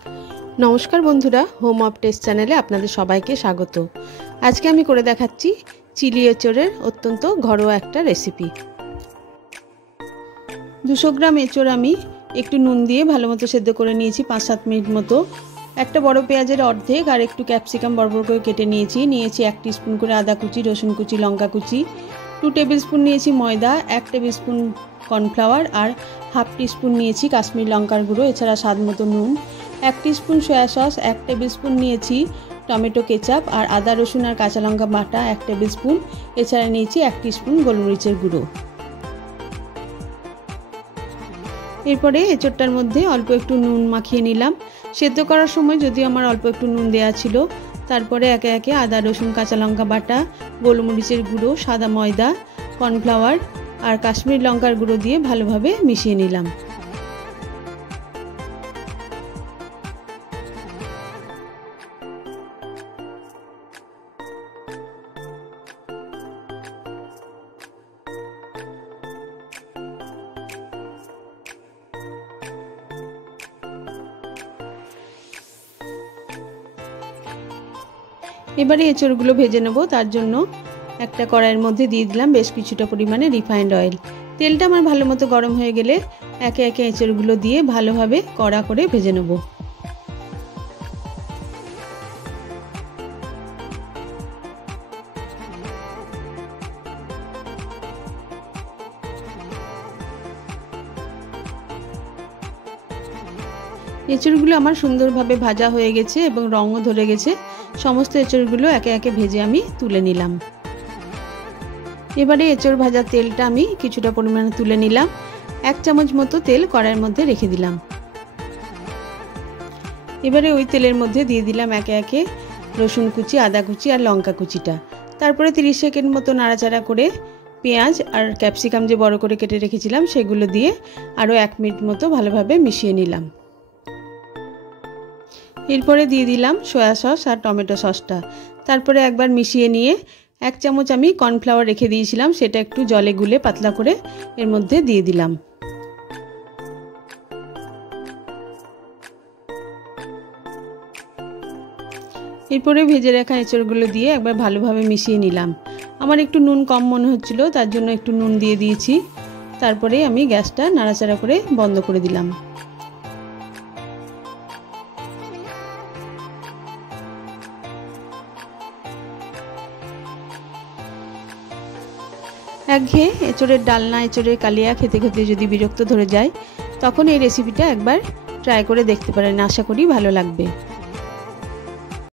नमस्कार बंधुरा home of test चैनेले आपनादेर सबाइके स्वागत। आज के आमी करे देखाच्छि चिली एचोरेर अत्यंत घरोया एकटा रेसिपि। 200 ग्राम एचोर आमी एकटु नुन दिए भालोमतो सेদ্ধ करे नियेछि 5-7 मिनिट मतो। একটা বড় পেঁয়াজের অর্ধেক আর একটু ক্যাপসিকাম বড় করে কেটে নিয়েছি 1 টিস্পুন করে আদা কুচি, রসুন কুচি, লঙ্কা কুচি, 2 টেবিল স্পুন নিয়েছি ময়দা, 1 টেবিল স্পুন কর্নফ্লাওয়ার আর হাফ টিস্পুন নিয়েছি কাশ্মীরি লঙ্কার গুঁড়ো, এছাড়া স্বাদ মতো নুন, 1 teaspoon soya sauce, 1 table spoon নিয়েছি টমেটো কেচাপ আর আদা রসুন আর কাঁচা লঙ্কা বাটা 1 টেবিল স্পুন, এছাড়া নিয়েছি 1 টিস্পুন গোলমরিচের গুঁড়ো। এরপরে এঁচোড়টার মধ্যে অল্প একটু নুন মাখিয়ে নিলাম। সেদ্ধ করার সময় যদি আমার অল্প একটু নুন দেওয়া ছিল। তারপরে একে একে আদা রসুন কাঁচা লঙ্কা বাটা, গোলমরিচের গুঁড়ো, সাদা ময়দা, কর্নফ্লাওয়ার আর কাশ্মীরি লঙ্কার গুঁড়ো দিয়ে ভালোভাবে মিশিয়ে নিলাম। এবারে এঁচড়গুলো ভেজে নেব। তার জন্য একটা কড়াইয়ের মধ্যে দিয়ে দিলাম বেশ কিছুটা পরিমাণে রিফাইন্ড অয়েল। তেলটা আমার ভালোমতো গরম হয়ে গেলে একে একে এঁচড়গুলো দিয়ে ভালোভাবে কড়া করে ভেজে নেব। এঁচড়গুলো আমার সুন্দরভাবে ভাজা হয়ে গেছে এবং রঙও ধরে গেছে। সমস্ত এঁচড়গুলো একে একে ভেজে আমি তুলে নিলাম। এবারে এঁচড় ভাজার তেলটা আমি কিছুটা পরিমাণে তুলে নিলাম। 1 চামচ মতো তেল কড়াইয়ের মধ্যে রেখে দিলাম। এবারে ওই তেলের মধ্যে দিয়ে দিলাম একে একে রসুন কুচি, আদা কুচি আর লঙ্কা কুচিটা। তারপরে 30 সেকেন্ড মতো নাড়াচাড়া করে পেঁয়াজ আর ক্যাপসিকাম যে বড় করে কেটে রেখেছিলাম সেগুলো দিয়ে আরও 1 মিনিট মতো ভালোভাবে মিশিয়ে নিলাম। এরপরে দিয়ে দিলাম সয়া সস আর টমেটো সসটা। তারপরে একবার মিশিয়ে নিয়ে 1 চামচ আমি কর্নফ্লাওয়ার রেখে দিয়েছিলাম, সেটা একটু জলে গুলে পাতলা করে এর মধ্যে দিয়ে দিলাম। এরপরে ভেজে রাখা এঁচড়গুলো দিয়ে একবার ভালোভাবে মিশিয়ে নিলাম। আমার একটু নুন কম মনে হচ্ছিল, তার জন্য একটু নুন দিয়ে দিয়েছি। তারপরে আমি গ্যাসটা নাড়াচাড়া করে বন্ধ করে দিলাম। একঘেয়ে এঁচড়ের ডালনা, এঁচড়ের কালিয়া খেতে খেতে যদি বিরক্ত ধরে যায় তখন এই রেসিপিটা একবার ট্রাই করে দেখতে পারেন, আশা করি ভালো লাগবে।